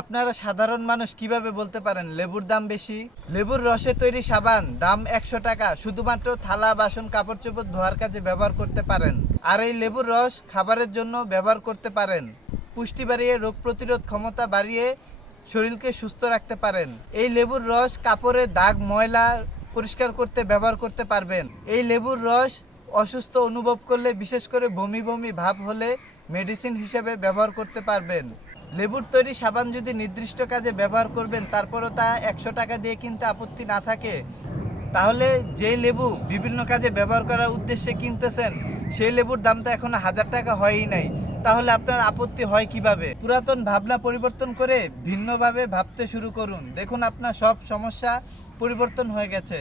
আপনারা সাধারণ মানুষ কিভাবে বলতে পারেন লেবুর দাম বেশি? লেবুর রসে তৈরি সাবান দাম 100 টাকা, শুধুমাত্র থালা বাসন কাপড় চোপড় ধোয়ার কাজে ব্যবহার করতে পারেন। আর এই লেবুর রস খাবারের জন্য ব্যবহার করতে পারেন, পুষ্টি বাড়িয়ে রোগ প্রতিরোধ ক্ষমতা বাড়িয়ে শরীরকে সুস্থ রাখতে পারেন। এই লেবুর রস কাপড়ে দাগ ময়লা পরিষ্কার করতে ব্যবহার করতে পারবেন। এই লেবুর রস অসুস্থ অনুভব করলে, বিশেষ করে বমি বমি ভাব হলে মেডিসিন হিসেবে ব্যবহার করতে পারবেন। লেবুর তৈরি সাবান যদি নির্দিষ্ট কাজে ব্যবহার করবেন, তারপরও তা 100 টাকা দিয়ে কিনতে আপত্তি না থাকে, তাহলে যেই লেবু বিভিন্ন কাজে ব্যবহার করার উদ্দেশ্যে কিনতেছেন, সেই লেবুর দাম তো এখনো 1000 টাকা হয়ই নাই। তাহলে আপনার আপত্তি হয় কিভাবে? পুরাতন ভাবনা পরিবর্তন করে ভিন্নভাবে ভাবতে শুরু করুন, দেখুন আপনার সব সমস্যা পরিবর্তন হয়ে গেছে।